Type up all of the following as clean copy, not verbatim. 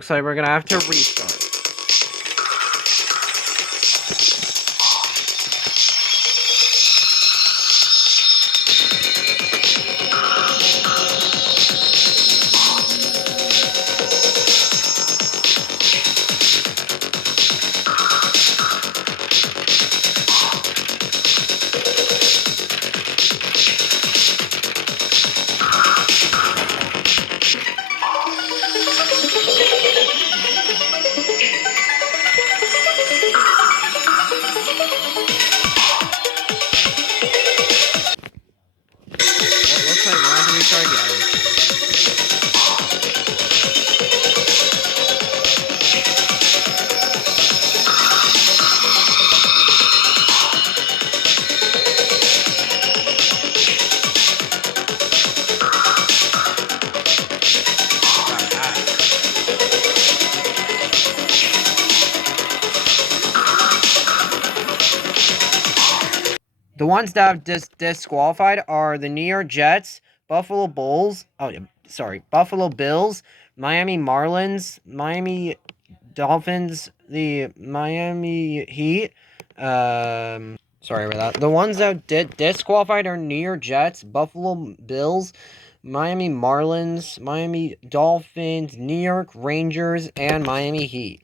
Looks like we're gonna have to restart. Looks like we're gonna have to restart again. The ones that have disqualified are the New York Jets, Buffalo Bulls, Buffalo Bills, Miami Marlins, Miami Dolphins, the Miami Heat. Sorry about that. The ones that disqualified are New York Jets, Buffalo Bills, Miami Marlins, Miami Dolphins, New York Rangers, and Miami Heat.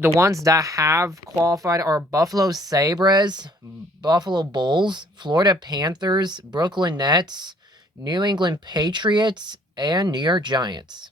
The ones that have qualified are Buffalo Sabres, Buffalo Bulls, Florida Panthers, Brooklyn Nets, New England Patriots, and New York Giants.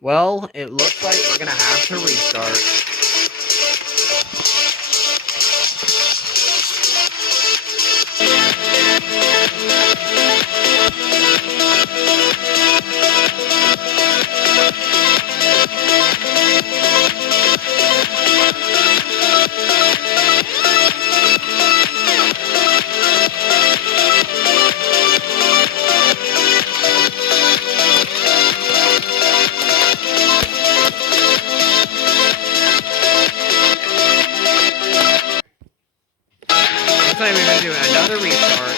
Well, it looks like we're gonna have to restart. Looks like we're gonna do another restart.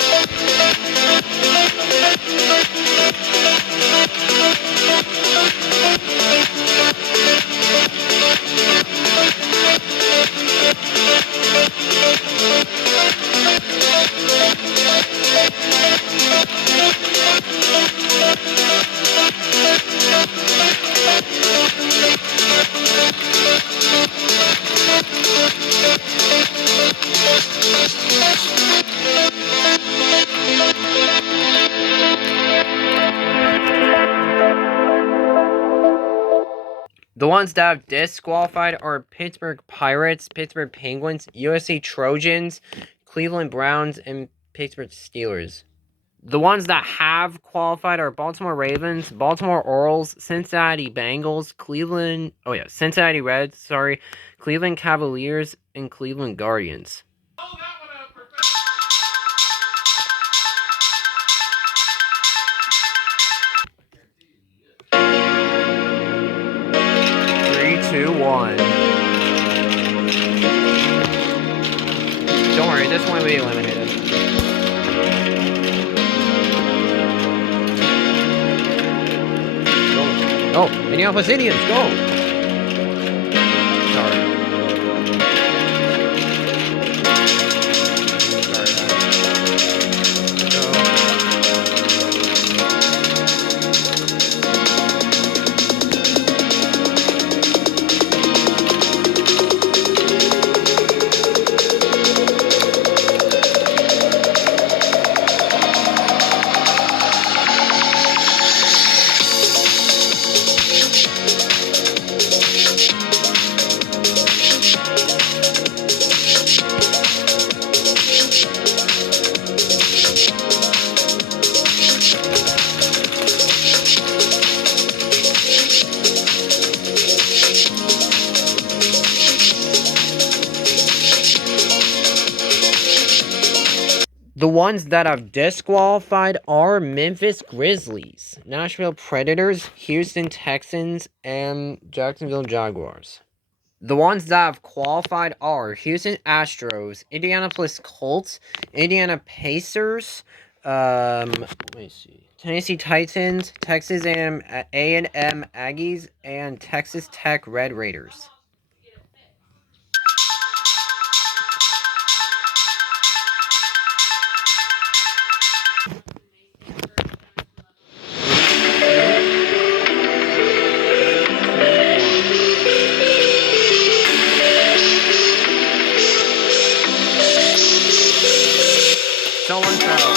The ones that have disqualified are Pittsburgh Pirates, Pittsburgh Penguins, USA Trojans, Cleveland Browns, and Pittsburgh Steelers. The ones that have qualified are Baltimore Ravens, Baltimore Orioles, Cincinnati Bengals, Cincinnati Reds, Cleveland Cavaliers, and Cleveland Guardians. Three, two, one. Don't worry, this one will be eliminated. Oh, Indianapolis Indians, go! Sorry. The ones that have disqualified are Memphis Grizzlies, Nashville Predators, Houston Texans, and Jacksonville Jaguars. The ones that have qualified are Houston Astros, Indianapolis Colts, Indiana Pacers, let me see, Tennessee Titans, Texas A&M Aggies, and Texas Tech Red Raiders. Someone fell.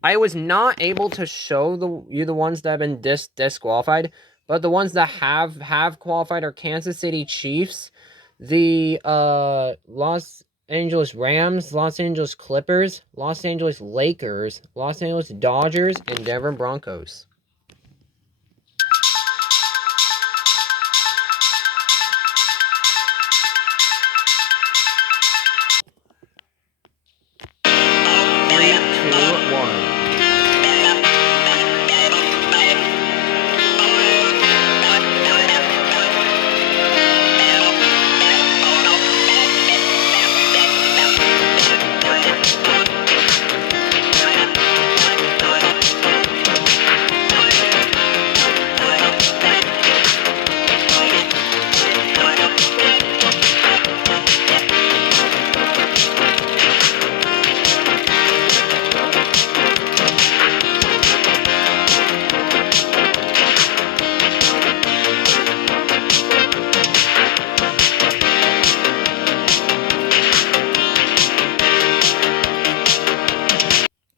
I was not able to show you the ones that have been disqualified, but the ones that have qualified are Kansas City Chiefs, the Los Angeles Rams, Los Angeles Clippers, Los Angeles Lakers, Los Angeles Dodgers, and Denver Broncos.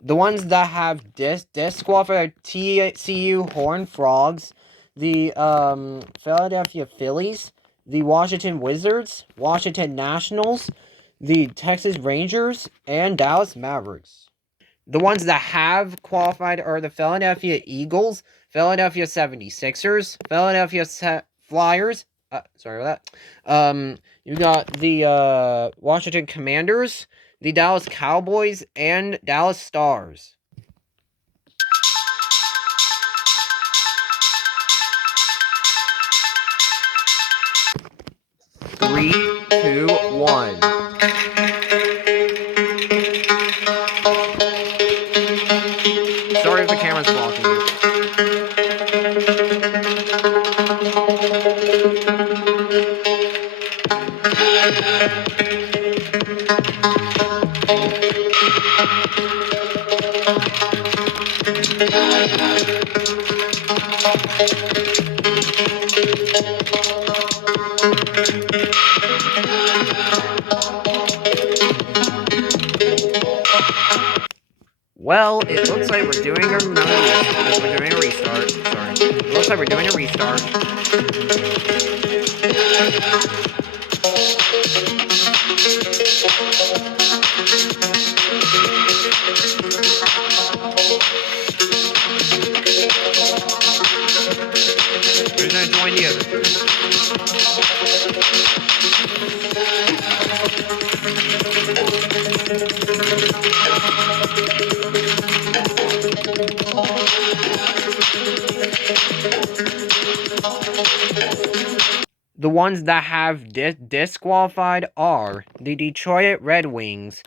The ones that have disqualified TCU Horned Frogs, the Philadelphia Phillies, the Washington Wizards, Washington Nationals, the Texas Rangers, and Dallas Mavericks. The ones that have qualified are the Philadelphia Eagles, Philadelphia 76ers, Philadelphia Flyers. Sorry about that. You got the Washington Commanders, the Dallas Cowboys, and Dallas Stars. Three, two, one. Sorry if the camera's blocking you. Well, it looks like we're doing a restart. Sorry. It looks like we're doing a restart. Who's gonna join the other? The ones that have disqualified are the Detroit Red Wings,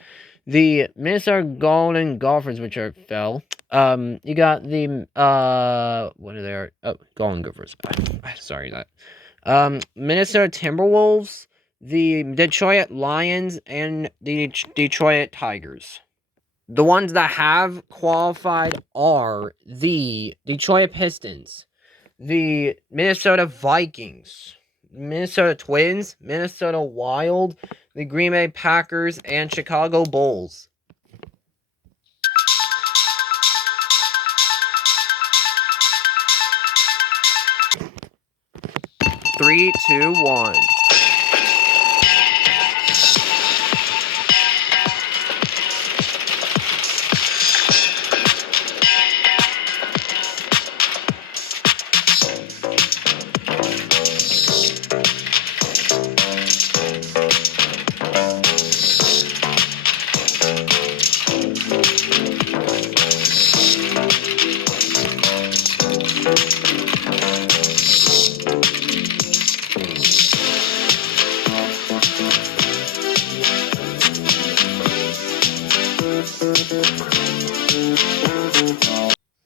the Minnesota Golden Gophers, which are fell. You got the what are they? Oh, Golden Gophers. Sorry that. Minnesota Timberwolves, the Detroit Lions, and the Detroit Tigers. The ones that have qualified are the Detroit Pistons, the Minnesota Vikings, Minnesota Twins, Minnesota Wild, the Green Bay Packers, and Chicago Bulls. Three, two, one.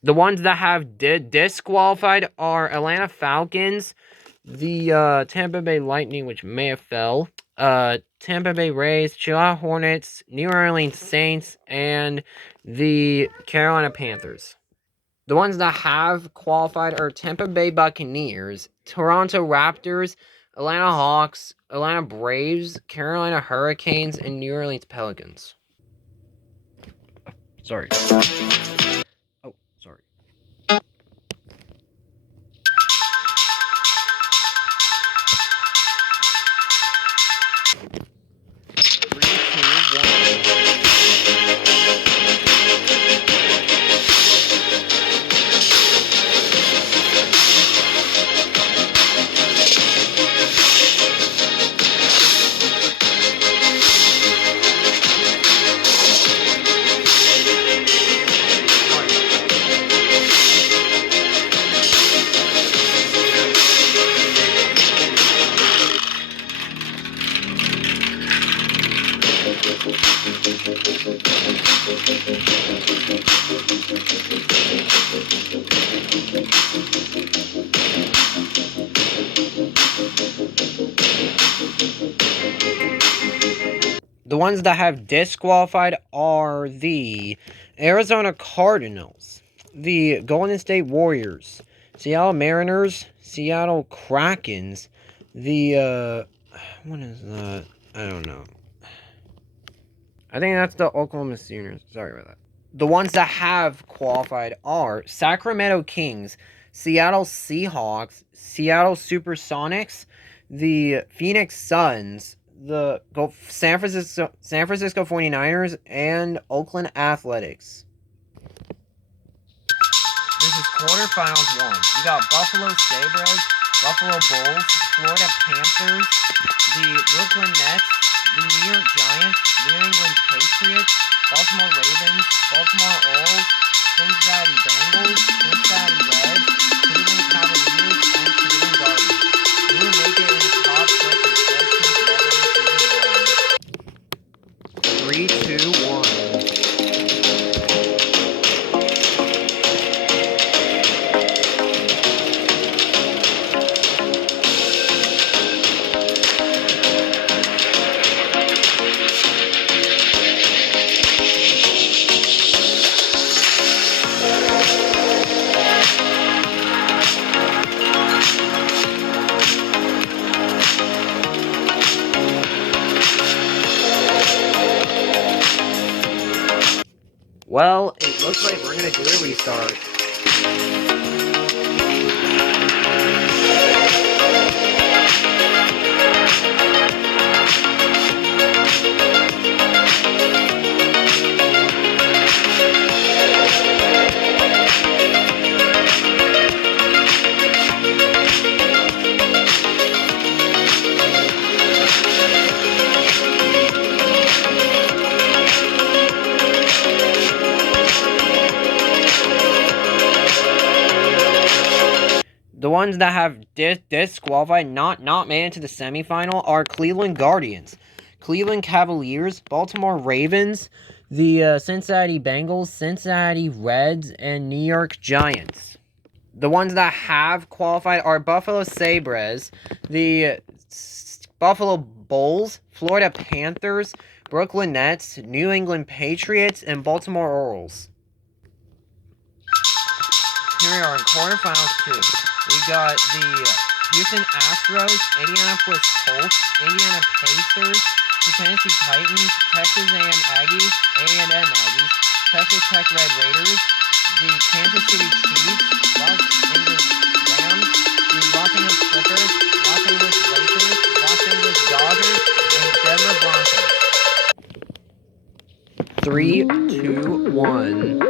The ones that have disqualified are Atlanta Falcons, the Tampa Bay Lightning, which may have fell, Tampa Bay Rays, Chicago Hornets, New Orleans Saints, and the Carolina Panthers. The ones that have qualified are Tampa Bay Buccaneers, Toronto Raptors, Atlanta Hawks, Atlanta Braves, Carolina Hurricanes, and New Orleans Pelicans. Sorry. Oh, sorry. The ones that have disqualified are the Arizona Cardinals, the Golden State Warriors, Seattle Mariners, Seattle Krakens, the, what is that? I don't know. I think that's the Oklahoma Sooners. Sorry about that. The ones that have qualified are Sacramento Kings, Seattle Seahawks, Seattle Supersonics, the Phoenix Suns, the San Francisco 49ers, and Oakland Athletics. This is quarterfinals 1. You got Buffalo Sabres, Buffalo Bulls, Florida Panthers, the Brooklyn Nets, the New York Giants, New England Patriots, Baltimore Ravens, Baltimore Orioles, Cincinnati Bengals, Cincinnati Reds, Cleveland Cavaliers, and Cleveland Guardians. You will make it in the top 6 in 14th regular season round. 3, 2, 1. Well, it looks like we're going to do a restart. The ones that have disqualified, not made into the semifinal, are Cleveland Guardians, Cleveland Cavaliers, Baltimore Ravens, the Cincinnati Bengals, Cincinnati Reds, and New York Giants. The ones that have qualified are Buffalo Sabres, the Buffalo Bulls, Florida Panthers, Brooklyn Nets, New England Patriots, and Baltimore Orioles. Here we are in quarterfinals too. We got the Houston Astros, Indianapolis Colts, Indiana Pacers, the Tennessee Titans, Texas A&M Aggies, A&M Aggies, Texas Tech Red Raiders, the Kansas City Chiefs, Los Angeles Rams, the Los Angeles Clippers, Los Angeles Lakers, Los Angeles Dodgers, and Denver Broncos. 3, 2, 1.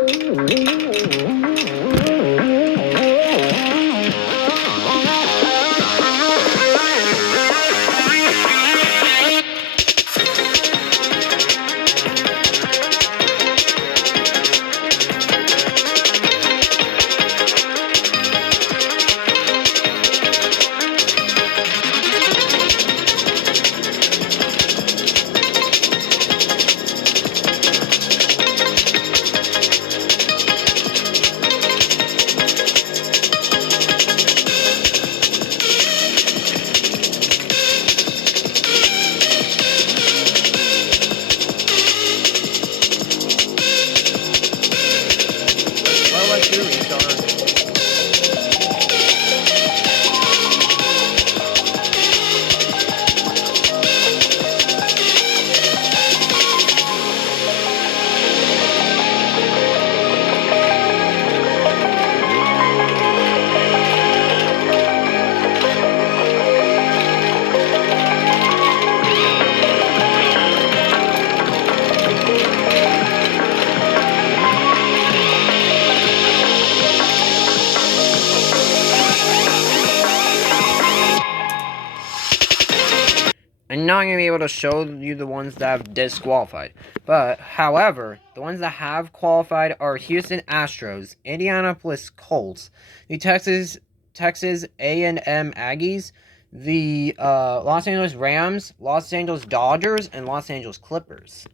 I'm not going to be able to show you the ones that have disqualified. But, however, the ones that have qualified are Houston Astros, Indianapolis Colts, the Texas A&M Aggies, the Los Angeles Rams, Los Angeles Dodgers, and Los Angeles Clippers.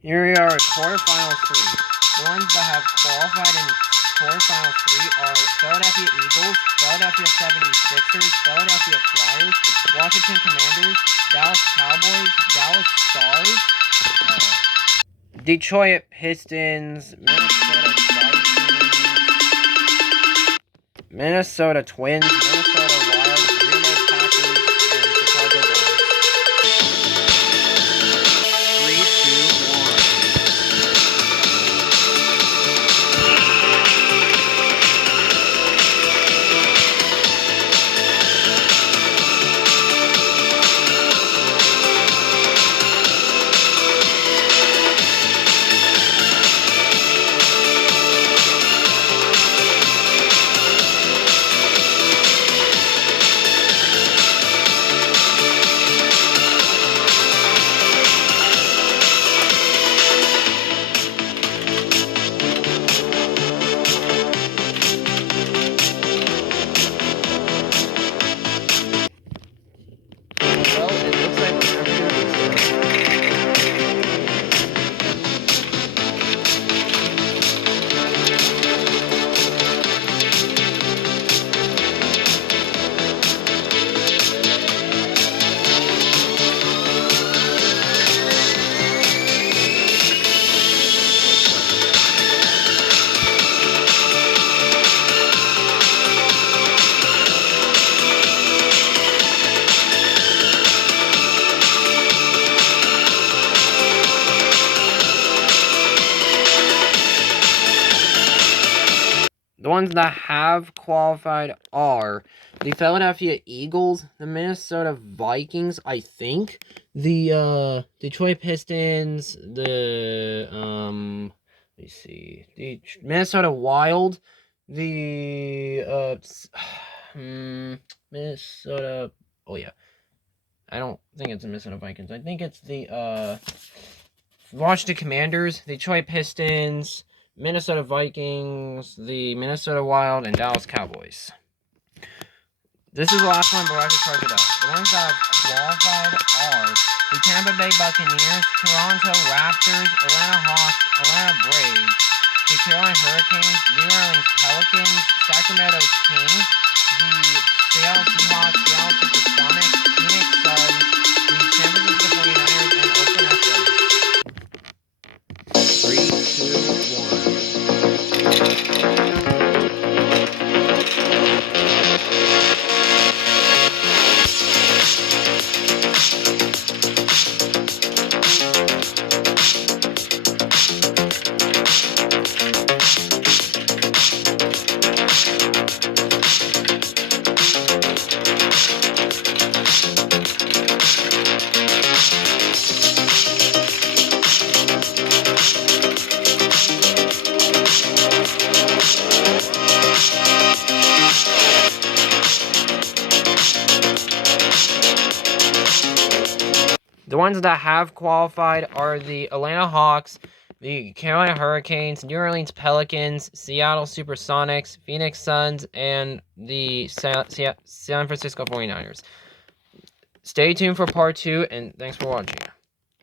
Here we are at quarterfinal 3. The ones that have qualified in quarterfinal 3 are Philadelphia Eagles, Philadelphia 76ers, Philadelphia Flyers, Washington Commanders, Dallas Cowboys, Dallas Stars, Detroit Pistons, Minnesota Twins, Minnesota Wild, Green Bay Packers, and Chicago Bulls. 3, 2, 1. The ones that have qualified are the Philadelphia Eagles, the Minnesota Vikings, I think, the Detroit Pistons, the let me see, the Minnesota Wild, the Minnesota. Oh yeah, I don't think it's the Minnesota Vikings. I think it's the Washington Commanders, Detroit Pistons, Minnesota Vikings, the Minnesota Wild, and Dallas Cowboys. This is the last one, but I have to charge it up. The ones that have qualified are the Tampa Bay Buccaneers, Toronto Raptors, Atlanta Hawks, Atlanta Braves, the Carolina Hurricanes, New Orleans Pelicans, Sacramento Kings, the Seattle Seahawks, Seattle Supersonics, Phoenix Suns, the San Francisco 49ers, and Oakland Athletics. 3, 2, 1. The ones that have qualified are the Atlanta Hawks, the Carolina Hurricanes, New Orleans Pelicans, Seattle Supersonics, Phoenix Suns, and the San Francisco 49ers. Stay tuned for part 2, and thanks for watching.